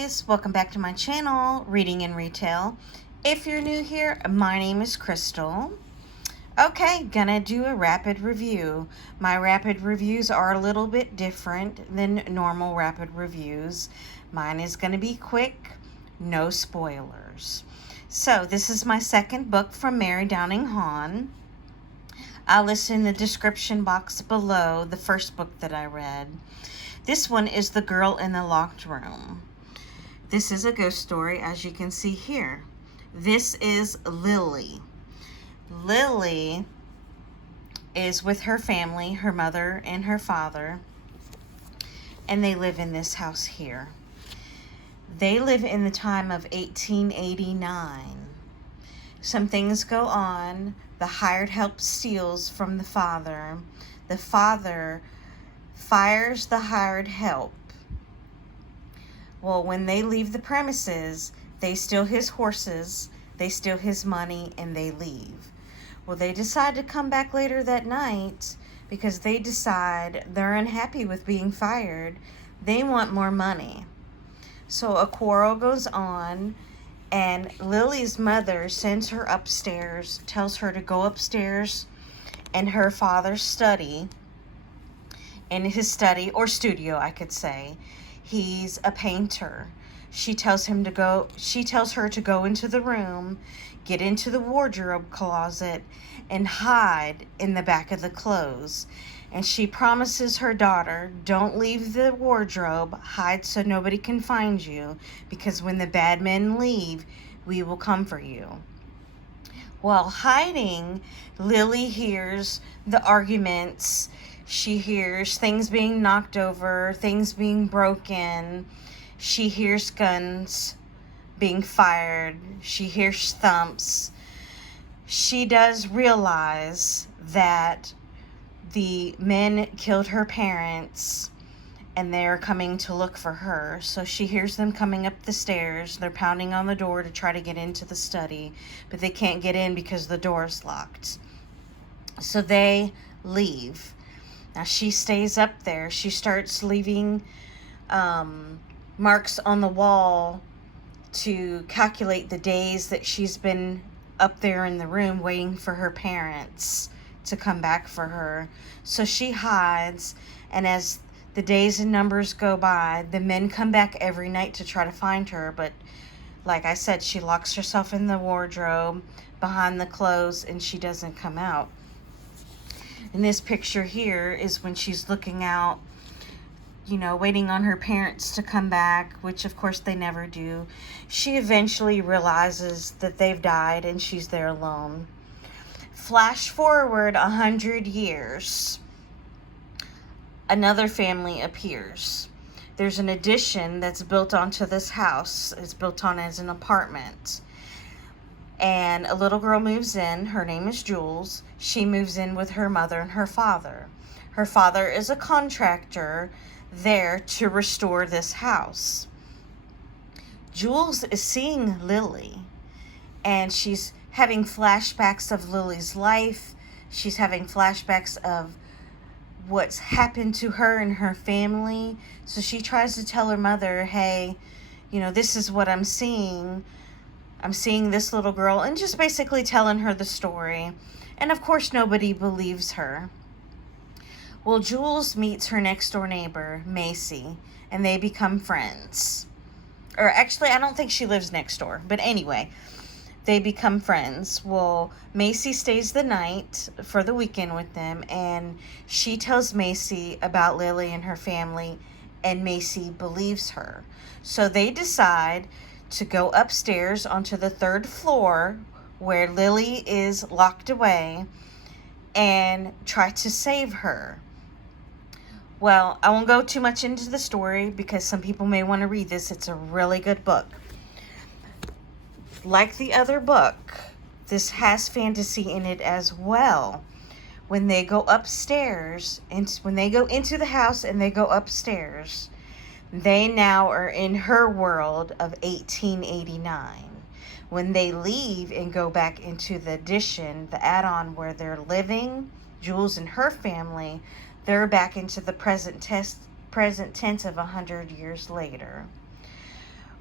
guys, welcome back to my channel, Reading and Retail. If you're new here, my name is Crystal. Okay, gonna do a rapid review. My rapid reviews are a little bit different than normal rapid reviews. Mine is gonna be quick, no spoilers. So this is my second book from Mary Downing-Hahn. I'll list in the description box below the first book that I read. This one is The Girl in the Locked Room. This is a ghost story, as you can see here. This is Lily. Lily is with her family, her mother and her father, and they live in this house here. They live in the time of 1889. Some things go on. The hired help steals from the father. The father fires the hired help. Well, when they leave the premises, they steal his horses, they steal his money, and they leave. Well, they decide to come back later that night because they decide they're unhappy with being fired. They want more money. So a quarrel goes on, and Lily's mother sends her upstairs, tells her to go upstairs in her father's study. In his study, or studio, I could say. He's a painter. She tells her to go into the room, get into the wardrobe closet, and hide in the back of the clothes. And she promises her daughter, don't leave the wardrobe, hide so nobody can find you, because when the bad men leave, we will come for you. While hiding, Lily hears the arguments. She hears things being knocked over, things being broken. She hears guns being fired. She hears thumps. She does realize that the men killed her parents and they're coming to look for her. So she hears them coming up the stairs. They're pounding on the door to try to get into the study, but they can't get in because the door's locked. So they leave. Now she stays up there. She starts leaving marks on the wall to calculate the days that she's been up there in the room waiting for her parents to come back for her. So she hides, and as the days and numbers go by, the men come back every night to try to find her, but like I said, she locks herself in the wardrobe behind the clothes and she doesn't come out. And this picture here is when she's looking out, waiting on her parents to come back, which of course they never do. She eventually realizes that they've died and she's there alone. Flash forward 100 years. Another family appears. There's an addition that's built onto this house. It's built on as an apartment. And a little girl moves in. Her name is Jules. She moves in with her mother and her father. Her father is a contractor there to restore this house. Jules is seeing Lily, and she's having flashbacks of Lily's life. She's having flashbacks of what's happened to her and her family. So she tries to tell her mother, hey, this is what I'm seeing. I'm seeing this little girl, and just basically telling her the story. And of course, nobody believes her. Well, Jules meets her next door neighbor, Macy, and they become friends. Or actually, I don't think she lives next door, but anyway, they become friends. Well, Macy stays the night for the weekend with them, and she tells Macy about Lily and her family, and Macy believes her. So they decide to go upstairs onto the 3rd floor where Lily is locked away and try to save her. Well, I won't go too much into the story because some people may want to read this. It's a really good book. Like the other book, this has fantasy in it as well. When they go upstairs, and when they go into the house and they go upstairs, they now are in her world of 1889. When they leave and go back into the addition, the add-on where they're living, Jules and her family, they're back into the present tense of 100 years later.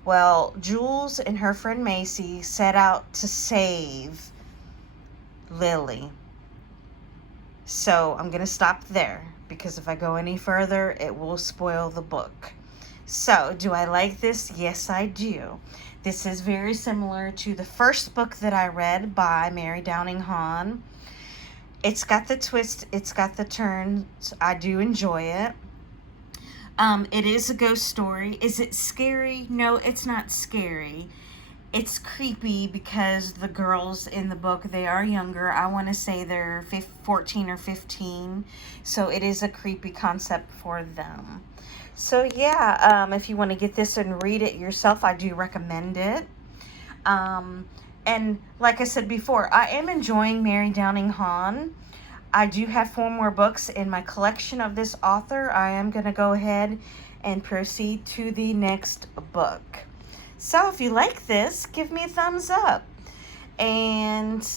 Well, Jules and her friend Macy set out to save Lily. So I'm going to stop there, because if I go any further, it will spoil the book. So, do I like this? Yes, I do. This is very similar to the first book that I read by Mary Downing-Hahn. It's got the twist, it's got the turns. I do enjoy it. It is a ghost story. Is it scary? No, it's not scary. It's creepy because the girls in the book, they are younger. I want to say they're 14 or 15. So it is a creepy concept for them. So yeah, if you want to get this and read it yourself, I do recommend it. And like I said before, I am enjoying Mary Downing-Hahn. I do have 4 more books in my collection of this author. I am going to go ahead and proceed to the next book. So if you like this, give me a thumbs up. And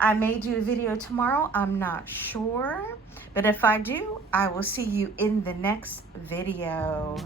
I may do a video tomorrow. I'm not sure. But if I do, I will see you in the next video.